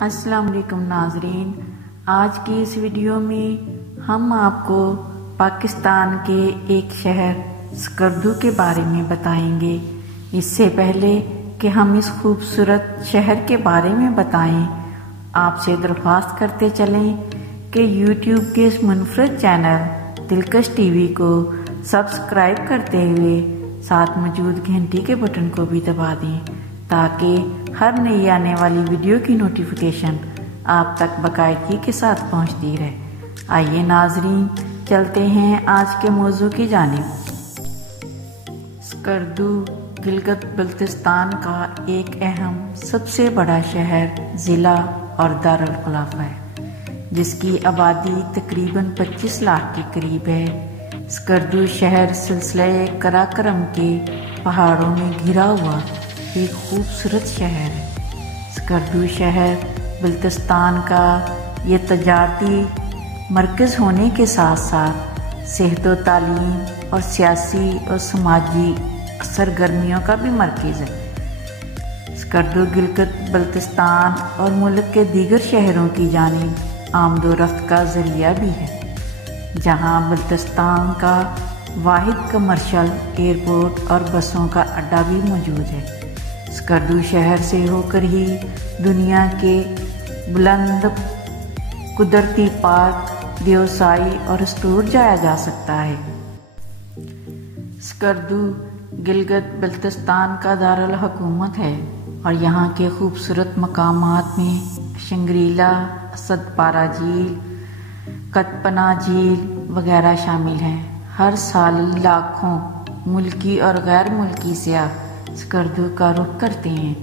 السلام علیکم ناظرین، آج کی اس ویڈیو میں ہم آپ کو پاکستان کے ایک شہر سکردو کے بارے میں بتائیں گے۔ اس سے پہلے کہ ہم اس خوبصورت شہر کے بارے میں بتائیں، آپ سے درخواست کرتے چلیں کہ یوٹیوب کے اس منفرد چینل دلکش ٹی وی کو سبسکرائب کرتے ہوئے ساتھ موجود گھنٹی کے بٹن کو بھی دبا دیں تاکہ ہر نئی آنے والی ویڈیو کی نوٹیفیکیشن آپ تک باقاعدگی کے ساتھ پہنچتی رہے۔ آئیے ناظرین، چلتے ہیں آج کے موضوع کی جانب۔ سکردو گلگت بلتستان کا ایک اہم سب سے بڑا شہر، ضلع اور دارالخلافہ ہے، جس کی آبادی تقریباً 25 لاکھ کے قریب ہے۔ سکردو شہر سلسلہ قراقرم کے پہاڑوں میں گھرا ہوا ایک خوبصورت شہر ہے۔ سکردو شہر بلتستان کا یہ تجارتی مرکز ہونے کے ساتھ ساتھ صحت و تعلیم اور سیاسی اور سماجی سرگرمیوں کا بھی مرکز ہے۔ سکردو گلگت بلتستان اور ملک کے دیگر شہروں کی جانب آمد و رفت کا ذریعہ بھی ہے، جہاں بلتستان کا واحد کمرشل ایئرپورٹ اور بسوں کا اڈہ بھی موجود ہے۔ سکردو شہر سے ہو کر ہی دنیا کے بلند قدرتی پارک دیوسائی اور اسٹور جایا جا سکتا ہے۔ سکردو گلگت بلتستان کا دارالحکومت ہے اور یہاں کے خوبصورت مقامات میں شنگریلا، اسدپارہ جھیل، کتپنا جھیل وغیرہ شامل ہیں۔ ہر سال لاکھوں ملکی اور غیر ملکی سیاح سکردو کا رخ کرتے ہیں۔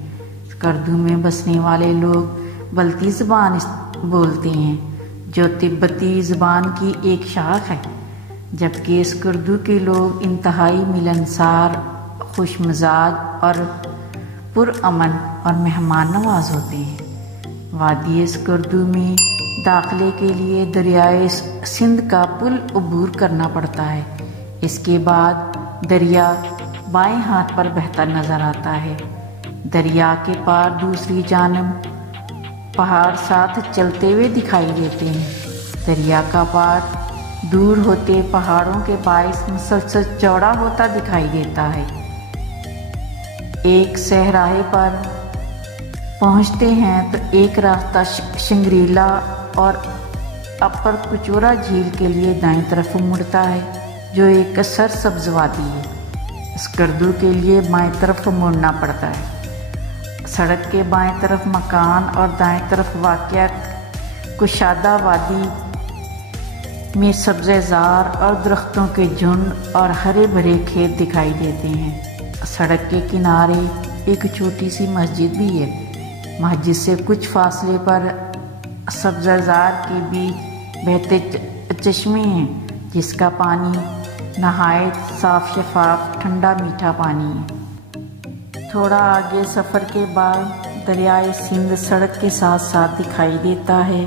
سکردو میں بسنے والے لوگ بلتی زبان بولتے ہیں، جو تبتی زبان کی ایک شاخ ہے، جبکہ سکردو کے لوگ انتہائی ملنسار، خوش مزاج اور پرامن اور مہمان نواز ہوتے ہیں۔ وادی سکردو میں داخلے کے لیے دریائے سندھ کا پل عبور کرنا پڑتا ہے۔ اس کے بعد دریا بائیں ہاتھ پر بہتا نظر آتا ہے۔ دریا کے پار دوسری جانب پہاڑ ساتھ چلتے ہوئے دکھائی دیتے ہیں۔ دریا کا پار دور ہوتے پہاڑوں کے باعث مسلسل چوڑا ہوتا دکھائی دیتا ہے۔ ایک صحرائی پر پہنچتے ہیں تو ایک راستہ شنگریلا اور اپر کچورا جھیل کے لیے دائیں طرف مڑتا ہے، جو ایک سرسبز وادی ہے۔ سکردو کے لیے بائیں طرف مڑنا پڑتا ہے۔ سڑک کے بائیں طرف مکان اور دائیں طرف واقع کشادہ وادی میں سبزہ زار اور درختوں کے جھنڈ اور ہرے بھرے کھیت دکھائی دیتے ہیں۔ سڑک کے کنارے ایک چھوٹی سی مسجد بھی ہے۔ مسجد سے کچھ فاصلے پر سبزہ زار کے بیچ بہتے چشمے ہیں، جس کا پانی نہایت صاف شفاف ٹھنڈا میٹھا پانی ہے۔ تھوڑا آگے سفر کے بعد دریائے سندھ سڑک کے ساتھ ساتھ دکھائی دیتا ہے۔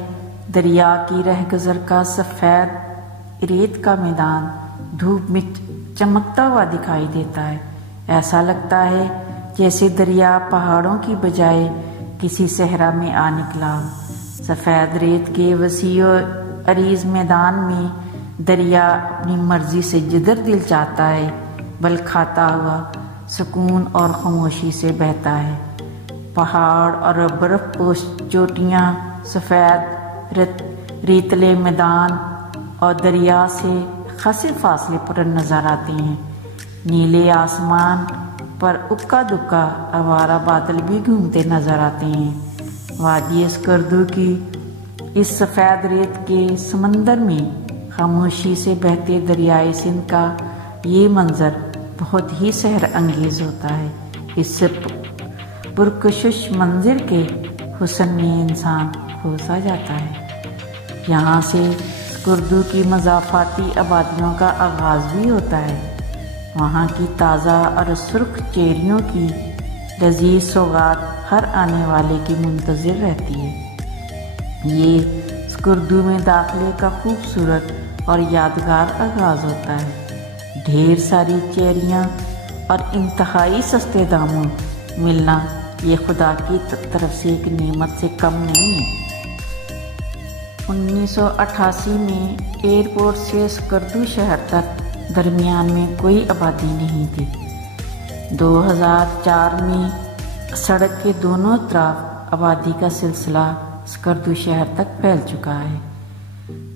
دریا کی رہگذر کا سفید ریت کا میدان دھوپ میں چمکتا ہوا دکھائی دیتا ہے۔ ایسا لگتا ہے جیسے دریا پہاڑوں کی بجائے کسی صحرا میں آ نکلا ہو۔ سفید ریت کے وسیع و عریض میدان میں دریا اپنی مرضی سے جدھر دل چاہتا ہے بل کھاتا ہوا سکون اور خاموشی سے بہتا ہے۔ پہاڑ اور برف پوش چوٹیاں سفید ریتلے میدان اور دریا سے خاصے فاصلے پر نظر آتے ہیں۔ نیلے آسمان پر اکا دکا آوارہ بادل بھی گھومتے نظر آتے ہیں۔ وادی سکردو کی اس سفید ریت کے سمندر میں خاموشی سے بہتے دریائے سندھ کا یہ منظر بہت ہی سحر انگیز ہوتا ہے۔ اس سے پرکشش منظر کے حسن میں انسان کھو سا جاتا ہے۔ یہاں سے سکردو کی مضافاتی آبادیوں کا آغاز بھی ہوتا ہے۔ وہاں کی تازہ اور سرخ چیریوں کی لذیذ سوغات ہر آنے والے کی منتظر رہتی ہے۔ یہ سکردو میں داخلے کا خوبصورت اور یادگار آغاز ہوتا ہے۔ ڈھیر ساری چیریاں اور انتہائی سستے داموں ملنا یہ خدا کی طرف سے ایک نعمت سے کم نہیں ہے۔ 1988 میں ایئرپورٹ سے اسکردو شہر تک درمیان میں کوئی آبادی نہیں تھی۔ 2004 میں سڑک کے دونوں طرف آبادی کا سلسلہ اسکردو شہر تک پھیل چکا ہے۔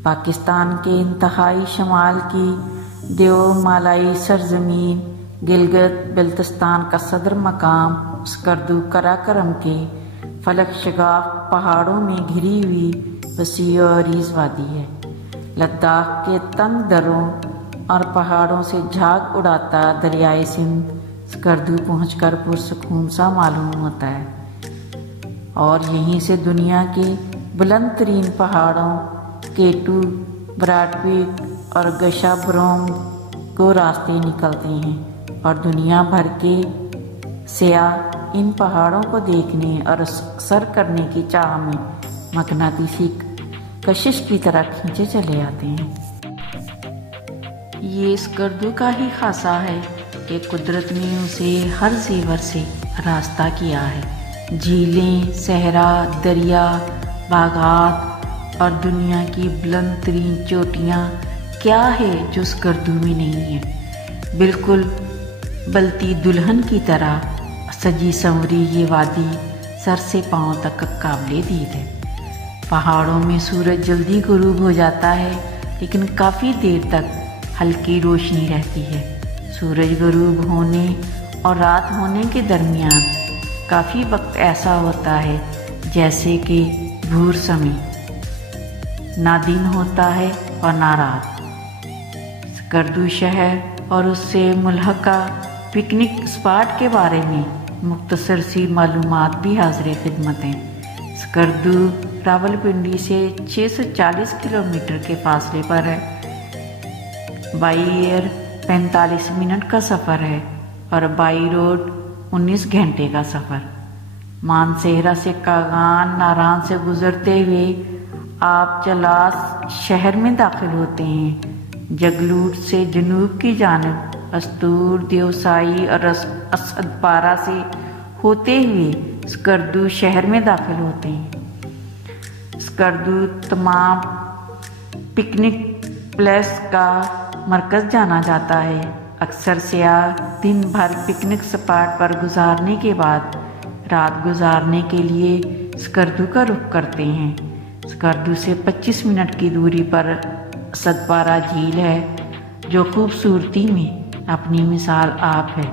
پاکستان کے انتہائی شمال کی دیومالائی سرزمین گلگت بلتستان کا صدر مقام اسکردو قراقرم کے فلک شگاف پہاڑوں میں گھری ہوئی وسیع و عریض وادی ہے۔ لداخ کے تنگ دروں اور پہاڑوں سے جھاگ اڑاتا دریائے سندھ اسکردو پہنچ کر پرسکون سا معلوم ہوتا ہے، اور یہیں سے دنیا کے بلند ترین پہاڑوں کیٹو، براڈ پیک اور گشا بروم کو راستے نکلتے ہیں، اور دنیا بھر کے سیاح ان پہاڑوں کو دیکھنے اور سر کرنے کی چاہ میں مقناطیسی کشش کی طرح کھینچے چلے آتے ہیں۔ یہ اسکردو کا ہی خاصہ ہے کہ قدرت نے اسے ہر زیور سے راستہ کیا ہے۔ جھیلیں، صحرا، دریا، باغات اور دنیا کی بلند ترین چوٹیاں کیا ہے جو اسکردو میں نہیں ہے۔ بالکل بلتی دلہن کی طرح سجی سنوری یہ وادی سر سے پاؤں تک قابل دید ہے۔ پہاڑوں میں سورج جلدی غروب ہو جاتا ہے، لیکن کافی دیر تک ہلکی روشنی رہتی ہے۔ سورج غروب ہونے اور رات ہونے کے درمیان کافی وقت ایسا ہوتا ہے جیسے کہ بھور سمے، نہ دن ہوتا ہے اور نہ رات۔ اسکردو شہر اور اس سے ملحقہ پکنک اسپاٹ کے بارے میں مختصر سی معلومات بھی حاضر خدمت ہیں۔ اسکردو راولپنڈی سے 640 کلومیٹر کے فاصلے پر ہے۔ بائی ایئر 45 منٹ کا سفر ہے اور بائی روڈ 19 گھنٹے کا سفر۔ مانسہرہ سے کاغان ناران سے گزرتے ہوئے آپ چلاس شہر میں داخل ہوتے ہیں۔ جگلوٹ سے جنوب کی جانب استور، دیوسائی اور اسد پارہ سے ہوتے ہوئے اسکردو شہر میں داخل ہوتے ہیں۔ اسکردو تمام پکنک پلیس کا مرکز جانا جاتا ہے۔ اکثر سیاح دن بھر پکنک اسپاٹ پر گزارنے کے بعد رات گزارنے کے لیے اسکردو کا رخ کرتے ہیں۔ اسکردو سے 25 منٹ کی دوری پر اسد پارہ جھیل ہے، جو خوبصورتی میں اپنی مثال آپ ہے۔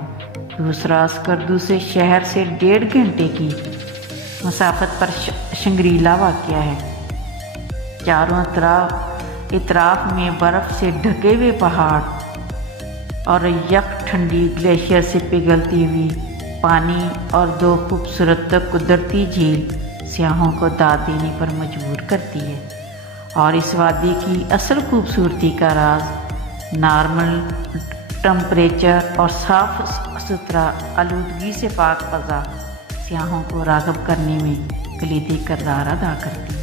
دوسرا اسکردو سے شہر سے 1.5 گھنٹے کی مسافت پر شنگریلا واقع ہے۔ چاروں اطراف میں برف سے ڈھکے ہوئے پہاڑ اور یک ٹھنڈی گلیشیئر سے پگھلتی ہوئی پانی اور 2 خوبصورت قدرتی جھیل سیاحوں کو داد دینے پر مجبور کرتی ہے۔ اور اس وادی کی اصل خوبصورتی کا راز نارمل ٹمپریچر اور صاف ستھرا آلودگی سے پاک فضا سیاحوں کو راغب کرنے میں کلیدی کردار ادا کرتی ہے۔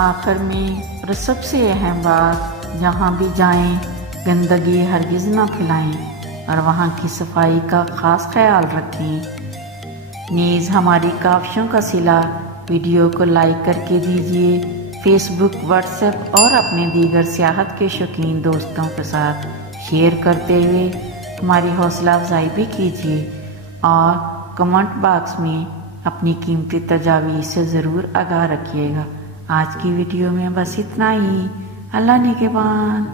آخر میں اور سب سے اہم بات، جہاں بھی جائیں گندگی ہرگز نہ پھیلائیں اور وہاں کی صفائی کا خاص خیال رکھیں۔ نیز ہماری کاوشوں کا صلہ ویڈیو کو لائک کر کے دیجیے، فیس بک، واٹس ایپ اور اپنے دیگر سیاحت کے شوقین دوستوں کے ساتھ شیئر کرتے ہوئے ہماری حوصلہ افزائی بھی کیجیے، اور کمنٹ باکس میں اپنی قیمتی تجاویز سے ضرور آگاہ رکھیے گا۔ آج کی ویڈیو میں بس اتنا ہی۔ اللہ نگہبان۔